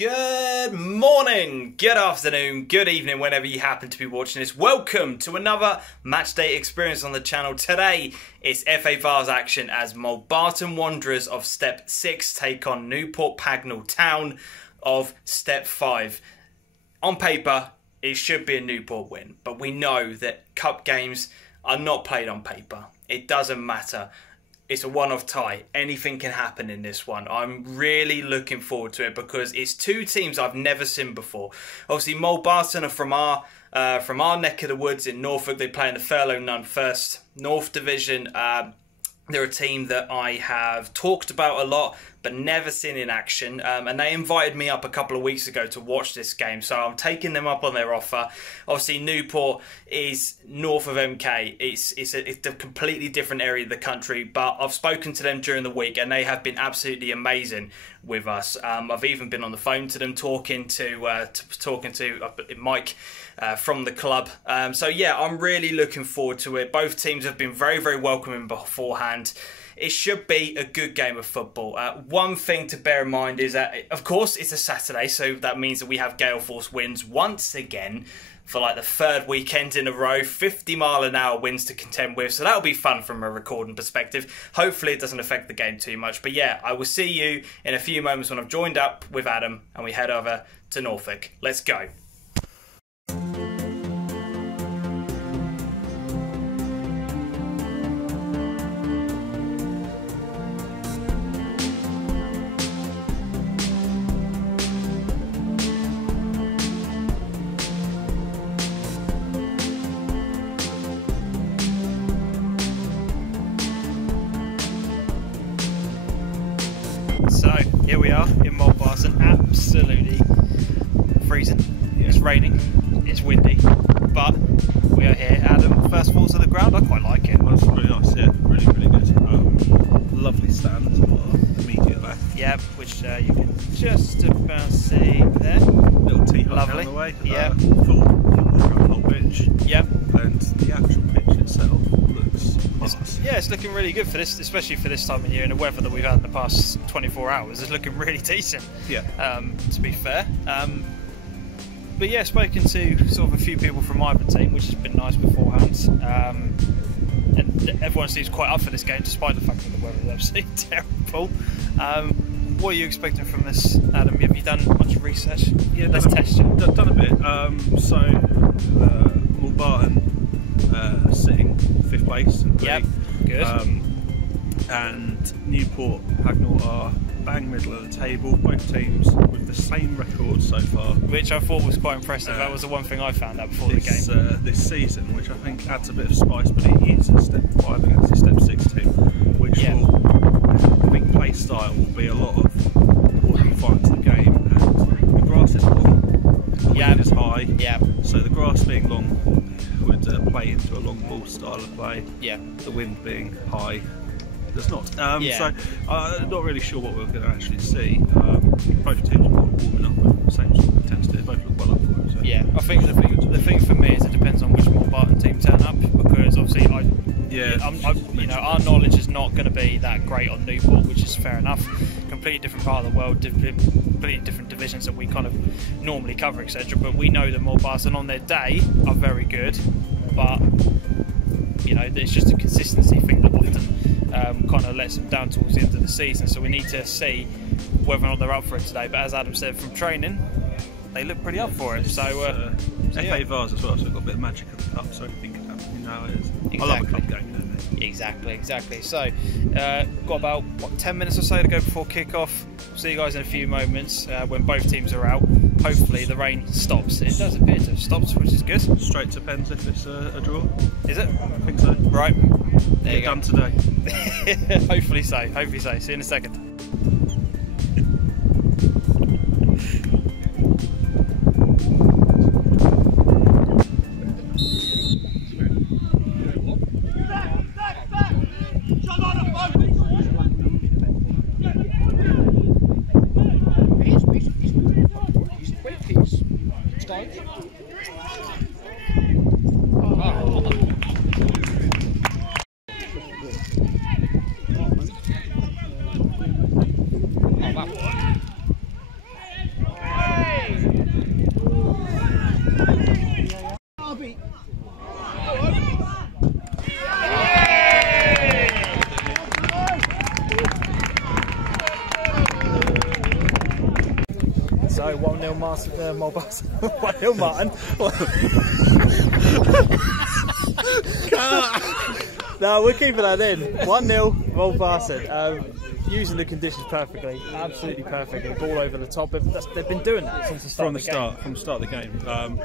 Good morning, good afternoon, good evening, whenever you happen to be watching this. Welcome to another matchday experience on the channel. Today, it's FA Vase action as Mulbarton Wanderers of Step 6 take on Newport Pagnell Town of Step 5. On paper, it should be a Newport win, but we know that cup games are not played on paper. It doesn't matter. It's a one-off tie. Anything can happen in this one. I'm really looking forward to it because it's two teams I've never seen before. Obviously, Mulbarton are from our neck of the woods in Norfolk. They play in the Furlough None First North Division. They're a team that I have talked about a lot, but never seen in action. And they invited me up a couple of weeks ago to watch this game, so I'm taking them up on their offer. Obviously, Newport is north of MK. It's a completely different area of the country, but I've spoken to them during the week, and they have been absolutely amazing with us. I've even been on the phone to them, talking to Mike from the club. So yeah, I'm really looking forward to it. Both teams have been very, very welcoming beforehand. It should be a good game of football. One thing to bear in mind is that, of course, it's a Saturday, so that means that we have gale force winds once again for like the third weekend in a row. 50-mile-an-hour winds to contend with, so that'll be fun from a recording perspective. Hopefully it doesn't affect the game too much. But yeah, I will see you in a few moments when I've joined up with Adam and we head over to Norfolk. Let's go. So here we are in Mulbarton, absolutely freezing. Yeah. It's raining, it's windy, but we are here. Adam, first thoughts of the ground? I quite like it. Well, it's really nice, yeah, really, really good. Lovely stand immediate left. Yep, which you can just about see there. Little tee hut Lovely. on the way. Yep. Full whole pitch. Yep. And the actual pitch itself looks nice. Yeah, it's looking really good for this, especially for this time of year, and the weather that we've had in the past 24 hours is looking really decent. Yeah. To be fair. But yeah, spoken to sort of a few people from either team, which has been nice beforehand. And everyone seems quite up for this game, despite the fact that the weather is absolutely terrible. What are you expecting from this, Adam? Have you done much research? Yeah, let's test you. Done a bit. So Mulbarton sitting 5th place in the league. Good. And Newport Pagnell are bang middle of the table. Both teams with the same record so far, which I thought was quite impressive. That was the one thing I found out before the game. This season, which I think adds a bit of spice, but it is a Step 5 against a Step 6 team, which will, I think, play style will be a lot of what you find to the game. And the grass is long, the wind is high, so the grass being long would play into a long ball style of play. The wind being high does not. So not really sure what we're going to actually see. Both teams are warming up with the same sort of intensity. They both look well up for it. So I think the thing for me is it depends on which Mulbarton team turn up, because obviously our knowledge is not going to be that great on Newport, which is fair enough. Completely different part of the world, completely different divisions that we kind of normally cover, etc. But we know that Mulbarton on their day are very good, but you know, it's just a consistency thing that often kind of lets them down towards the end of the season. So we need to see whether or not they're up for it today. But as Adam said, from training, they look pretty up for it. So FA Vase as well, so we've got a bit of magic at the cup, so everything can happen. You know how it is. Exactly. I love a cup game, you know. Exactly. So, got about 10 minutes or so to go before kick-off. See you guys in a few moments when both teams are out. Hopefully the rain stops. It does appear to have stopped, which is good. Straight to pens if it's a draw. Is it? I think so. Right. There you go. Done today. Hopefully so. See you in a second. So 1-0 Mulbarton. 1-0 Martin. No, we're keeping that in. 1-0 Mulbarton. Using the conditions perfectly, absolutely perfectly. Ball over the top. They've been doing that since the start of the game. From the start of the game.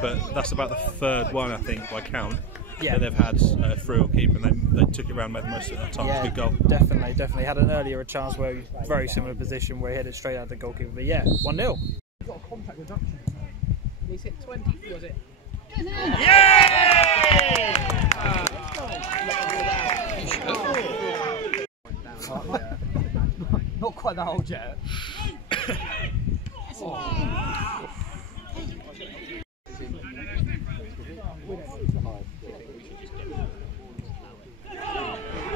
But that's about the third one, I think, by count. Yeah, that they've had through or keep, and they took it around, made the most of that time. Yeah, it was a good goal. Definitely. Had an earlier chance where very similar position where he hit it straight out the goalkeeper. But yeah, 1-0. Got a contact reduction. He's hit 20. Was it? Not quite that old yet.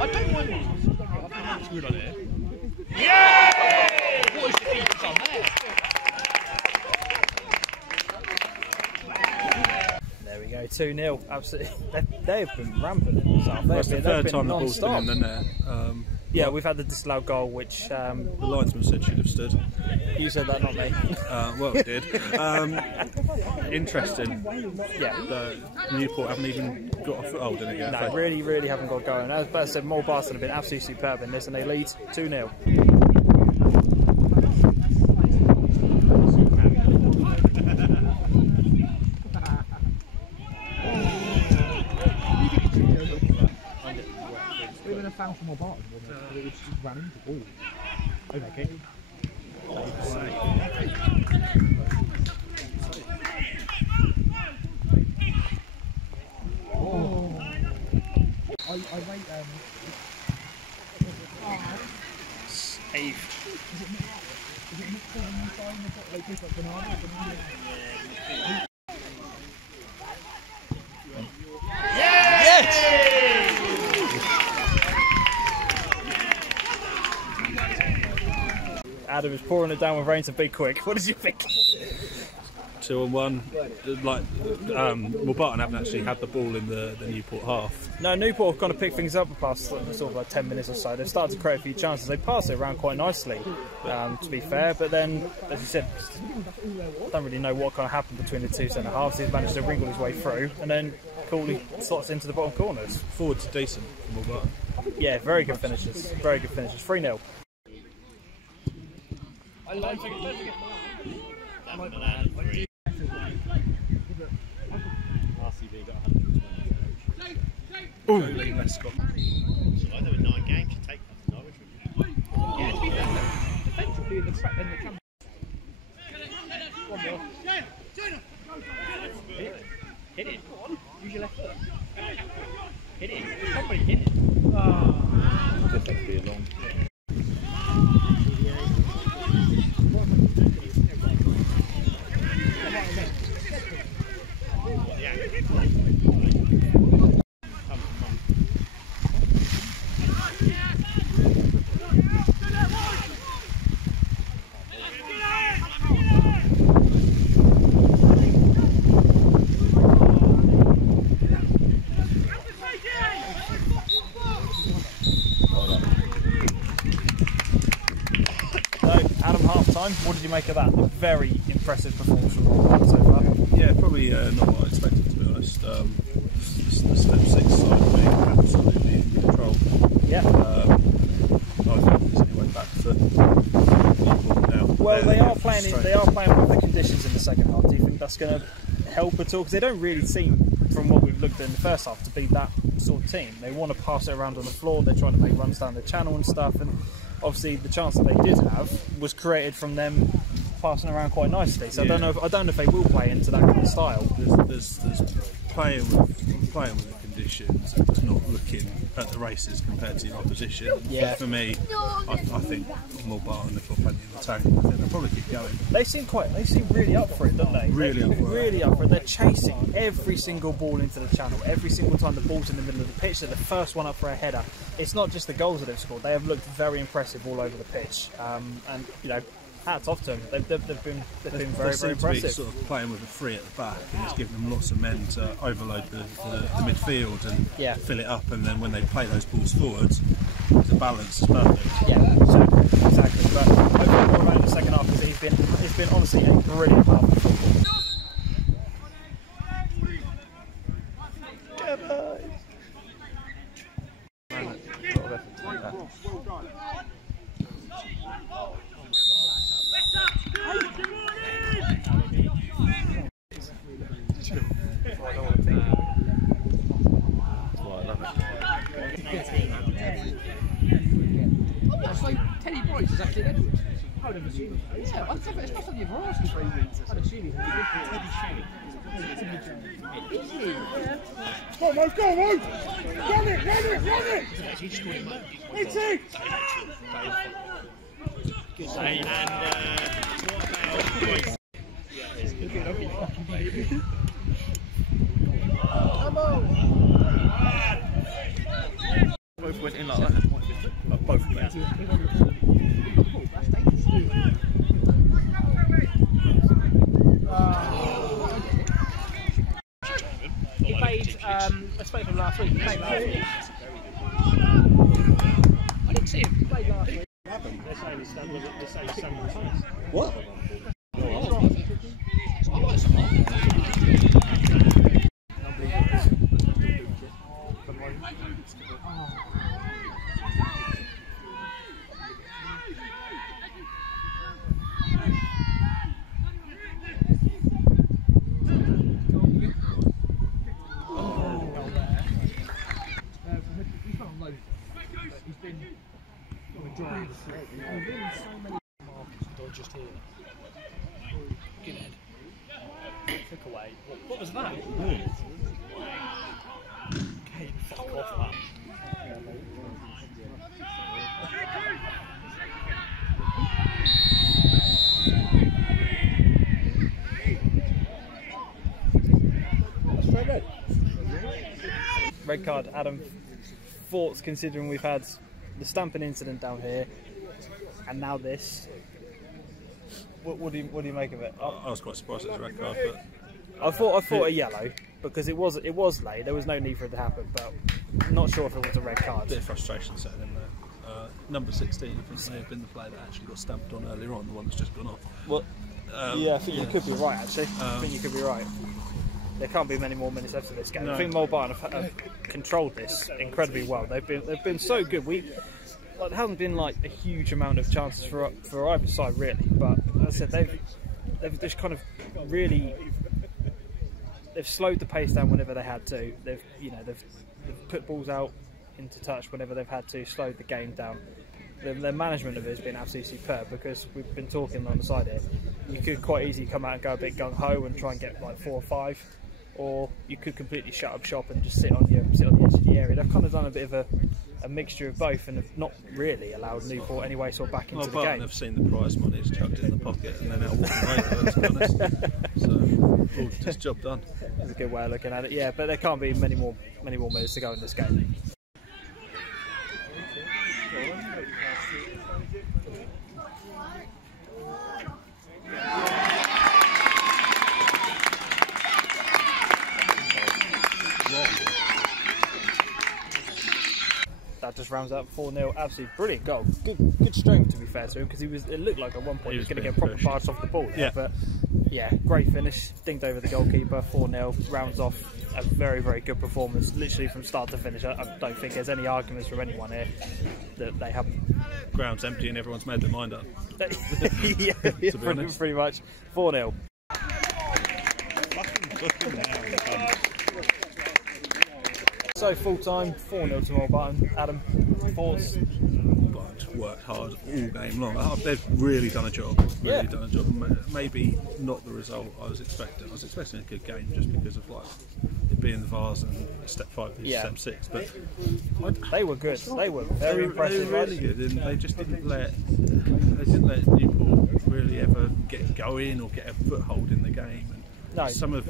I don't mind. It's good on it. Yeah! What is the keeper's on there? There we go, 2-0. Absolutely, they've been rampant in this half. That's the third time the ball's been in there. Yeah, we've had the disallowed goal, which the linesman said should have stood. You said that, not me. Well, it did. Interesting. Yeah. Newport haven't even got a foothold in it yet. No, really haven't got going. As I said, Mulbarton have been absolutely superb in this, and they lead 2-0. We would have found some more bottom, but it just ran into the ball. Okay. I rate Save. Adam is pouring it down with rain, so be quick. What did you think? 2-1. Like Mulbarton haven't actually had the ball in the Newport half. No, Newport have kind of picked things up the past sort of like 10 minutes or so. They've started to create a few chances. They passed it around quite nicely, to be fair. But then, as you said, I don't really know what kind of happened between the two centre halves. He's managed to wriggle his way through, and then coolly slots into the bottom corners. Forwards decent for Mulbarton. Yeah, very good finishes. 3-0. I like it. RCB got 120. Ooh, Lee Lescott. So there were 9 games to take that to Norwich. Yeah, to be fair, defensively in the camp. One more. Hit it. Use your left foot. Hit it. Somebody hit it. Oh. Just like to be along. What did you make of that? A very impressive performance from Mulbarton so far. Yeah, probably not what I expected, to be honest. The step 6 side being absolutely in control. Yeah. I think there's any way back for Newport now. Well, they are playing with the conditions in the second half. Do you think that's going to help at all? Because they don't really seem, from what we've looked at in the first half, to be that sort of team. They want to pass it around on the floor. They're trying to make runs down the channel and stuff. And obviously, the chance that they did have was created from them passing around quite nicely. So yeah. I don't know if they will play into that kind of style. There's playing with the conditions and not looking at the races compared to your opposition. Yeah. For me, I think Mulbarton, they've got plenty in the tank. I think they'll probably keep going. They seem really up for it, don't they? Really up for it. They're chasing every single ball into the channel. Every single time the ball's in the middle of the pitch, they're the first one up for a header. It's not just the goals that they've scored. They have looked very impressive all over the pitch. And you know, hats off to them. They've been very impressive. Sort of playing with a 3 at the back, and it's giving them lots of men to overload the midfield and fill it up. And then when they play those balls forwards, the balance is perfect. Yeah. So exactly. But hopefully more about in the second half because it's been honestly a brilliant half of football. Teddy Boyce is actually Edwards. I would have assumed. Yeah, I'd say it's not something you've asked for. I'd assume he's Teddy Shea. Go on, Mike, go on, Mike! Run it, run it, run it! He just called him Mo. It's it! Good save. And Both went in like that. Like both went in. He played, I spoke to him last week. He played last week. I didn't see him. He played last week. They're saying he's standing tennis. What? Just here. Good head. Took away. What was that? Okay, fuck off that. Red card, Adam. Thoughts considering we've had the stamping incident down here and now this. What do you make of it? I was quite surprised it was a red card, but I thought a yellow because it was late. There was no need for it to happen, but not sure if it was a red card. a bit of frustration setting in there. Number 16, I think, may have been the player that actually got stamped on earlier on, the one that's just gone off. Well, yeah, I think you could be right. Actually, I think you could be right. There can't be many more minutes left of this game. No. I think Mulbarton have controlled this incredibly well. They've been so good. There hasn't been like a huge amount of chances for either side really, but as I said, they've just kind of really they've slowed the pace down whenever they had to. They've put balls out into touch whenever they've had to, slowed the game down. Their management of it has been absolutely superb because we've been talking on the side here. You could quite easily come out and go a bit gung ho and try and get like 4 or 5, or you could completely shut up shop and just sit on the edge of the area. They've kind of done a bit of a mixture of both and have not really allowed Newport anyway sort of back into the game. I've seen the prize money, it's chucked it in the pocket and then out walking away, let's be honest. So, just job done. That's a good way of looking at it, yeah, but there can't be many more minutes to go in this game. That just rounds up 4-0. Absolutely brilliant goal. Good strength, to be fair to him, because it looked like at one point he was going to get proper pass off the ball there. Yeah. But yeah, great finish. Dinged over the goalkeeper. 4-0. Rounds off a very, very good performance, literally from start to finish. I don't think there's any arguments from anyone here that they haven't. Ground's empty and everyone's made their mind up. Yeah, pretty much. 4-0. So full time, 4-0 to Mulbarton. Adam, thoughts? But worked hard all game long. They've really done a job. Really done a job. Maybe not the result I was expecting. I was expecting a good game just because of like it being the Vase and step 5 and step 6. But they were good. They were very impressive. They were really good, and they just didn't let Newport really ever get going or get a foothold in the game. And no. Some of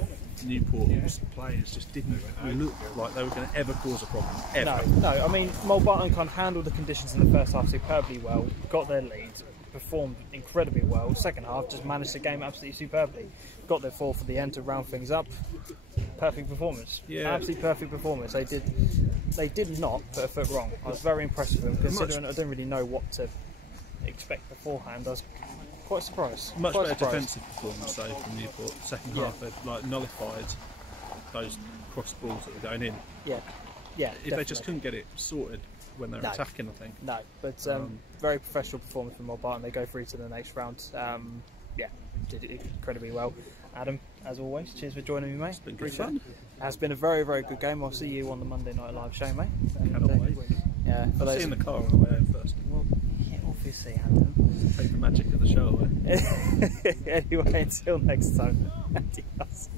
Newport's players just didn't look like they were going to ever cause a problem. Ever. No. I mean, Mulbarton kind of handled the conditions in the first half superbly well, got their lead, performed incredibly well. Second half, just managed the game absolutely superbly. Got their 4 for the end to round things up. Perfect performance. Yeah. Absolutely perfect performance. They did not put a foot wrong. I was very impressed with them, considering I didn't really know what to expect beforehand. I was quite surprised. Much Quite better surprised. defensive performance though from Newport. Second half, they've like nullified those cross balls that were going in. Yeah, yeah. If they just couldn't get it sorted when they're attacking, I think. No, but very professional performance from Mulbarton. They go through to the next round. Yeah, did it incredibly well. Adam, as always, cheers for joining me, mate. It's been good fun. It has been a very, very good game. I'll see you on the Monday Night Live show, mate. Cannot wait. Yeah, for I'll those see you in the car on the way home first. Well, yeah, obviously, Adam. Take the magic of the show away. Anyway, until next time. Adios.